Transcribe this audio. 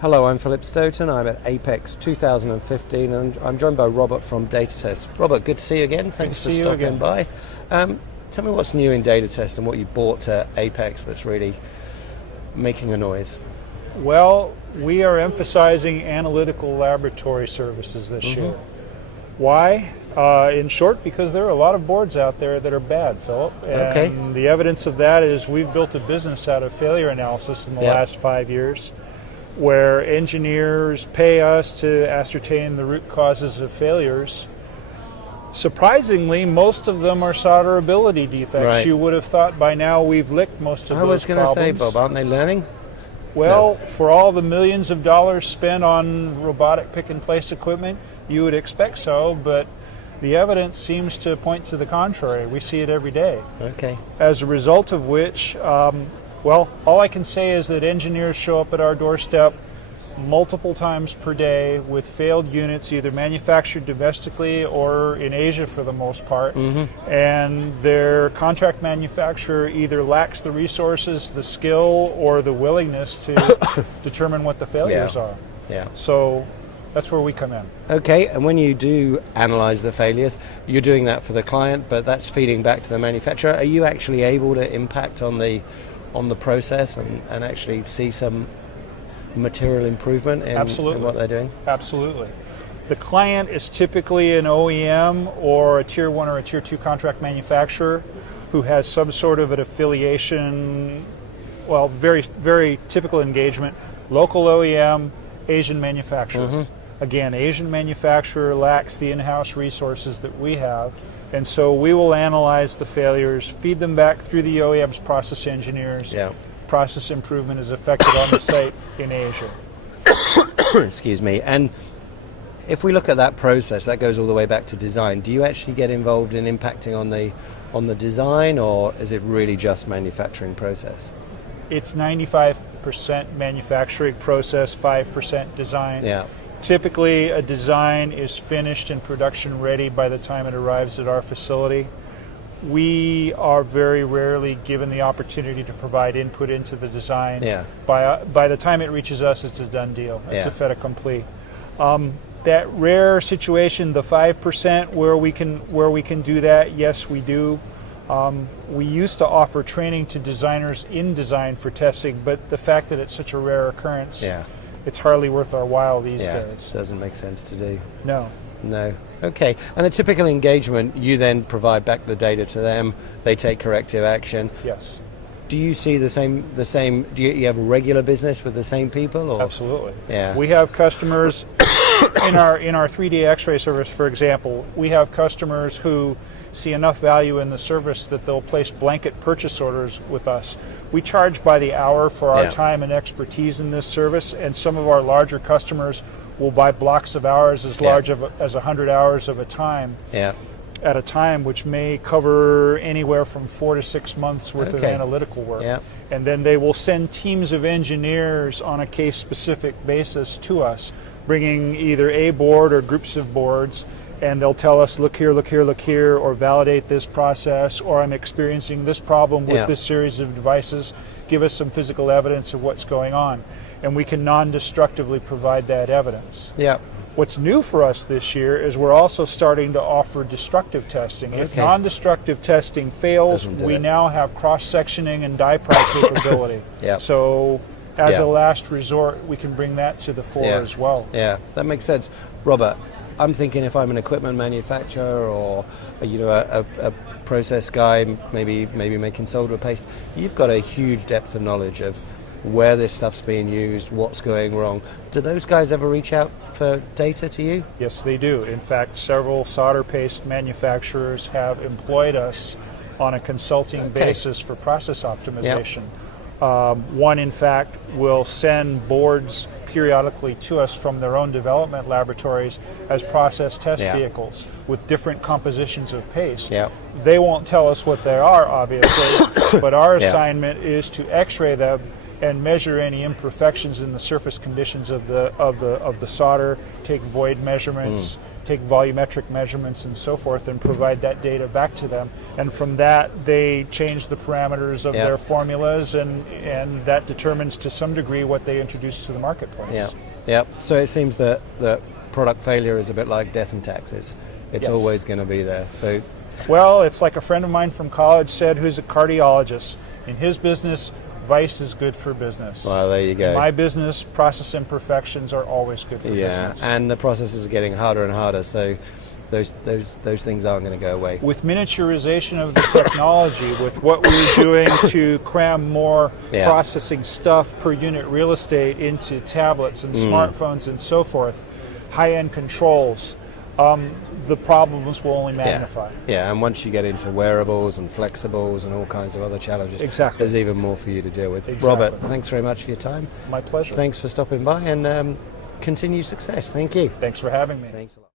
Hello, I'm Philip Stoten. I'm at APEX 2015 and I'm joined by Robert from Datest. Robert, good to see you again. Thanks for stopping by. Tell me what's new in Datest and what you brought to APEX that's really making a noise. Well, we are emphasizing analytical laboratory services this year. Why? In short, because there are a lot of boards out there that are bad, Philip. And the evidence of that is we've built a business out of failure analysis in the last 5 years, where engineers pay us to ascertain the root causes of failures. Surprisingly, most of them are solderability defects. Right. You would have thought by now we've licked most of those problems. I was going to say, Bob, aren't they learning? Well, for all the millions of dollars spent on robotic pick-and-place equipment, you would expect so, but the evidence seems to point to the contrary. We see it every day. Okay. As a result of which, well, all I can say is that engineers show up at our doorstep multiple times per day with failed units, either manufactured domestically or in Asia for the most part, and their contract manufacturer either lacks the resources, the skill, or the willingness to determine what the failures are. Yeah. So that's where we come in. Okay, and when you do analyze the failures, you're doing that for the client, but that's feeding back to the manufacturer. Are you actually able to impact on the process and actually see some material improvement in what they're doing? Absolutely. The client is typically an OEM or a Tier 1 or a Tier 2 contract manufacturer who has some sort of an affiliation, well, very, very typical engagement, local OEM, Asian manufacturer. Again, Asian manufacturer lacks the in-house resources that we have, and so we will analyze the failures, feed them back through the OEM's process engineers. Process improvement is effected on the site in Asia. Excuse me. And if we look at that process, that goes all the way back to design. Do you actually get involved in impacting on the design, or is it really just manufacturing process? It's 95% manufacturing process, 5% design. Yeah. Typically, a design is finished and production ready by the time it arrives at our facility. We are very rarely given the opportunity to provide input into the design. By the time it reaches us, it's a done deal. It's a fait accompli. That rare situation, the 5% where we can do that, yes, we do. We used to offer training to designers in design for testing, but the fact that it's such a rare occurrence, it's hardly worth our while these days. Doesn't make sense to do. No. Okay. And a typical engagement, you then provide back the data to them. They take corrective action. Yes. Do you see the same? Do you have regular business with the same people? Or? Absolutely. Yeah. We have customers in our 3D X-ray service, for example. We have customers who see enough value in the service that they'll place blanket purchase orders with us. We charge by the hour for our time and expertise in this service, and some of our larger customers will buy blocks of hours as large as 100 hours of a time at a time, which may cover anywhere from 4 to 6 months worth of analytical work. And then they will send teams of engineers on a case-specific basis to us, bringing either a board or groups of boards, and they'll tell us, look here, look here, look here, or validate this process, or I'm experiencing this problem with this series of devices. Give us some physical evidence of what's going on. And we can non-destructively provide that evidence. What's new for us this year is we're also starting to offer destructive testing. If non-destructive testing fails, we now have cross-sectioning and die pry capability. So as a last resort, we can bring that to the fore as well. Yeah, that makes sense. Robert, I'm thinking if I'm an equipment manufacturer or a process guy, maybe making solder paste, you've got a huge depth of knowledge of where this stuff's being used, what's going wrong. Do those guys ever reach out for data to you? Yes, they do. In fact, several solder paste manufacturers have employed us on a consulting basis for process optimization. One, in fact, will send boards periodically to us from their own development laboratories as process test vehicles with different compositions of paste. They won't tell us what they are, obviously, but our assignment is to X-ray them and measure any imperfections in the surface conditions of the solder, take void measurements, take volumetric measurements and so forth and provide that data back to them. And from that, they change the parameters of their formulas, and that determines to some degree what they introduce to the marketplace. Yeah, yeah. So it seems that product failure is a bit like death and taxes. It's always going to be there. So, well, it's like a friend of mine from college said, who's a cardiologist. In his business, vice is good for business. Well, there you go. In my business, process imperfections are always good for business. Yeah, and the processes are getting harder and harder, so those things aren't going to go away. With miniaturization of the technology, with what we're doing to cram more processing stuff per unit real estate into tablets and smartphones and so forth, high-end controls, the problems will only magnify. Yeah, and once you get into wearables and flexibles and all kinds of other challenges, there's even more for you to deal with. Exactly. Robert, thanks very much for your time. My pleasure. Thanks for stopping by, and continued success. Thank you. Thanks for having me. Thanks a lot.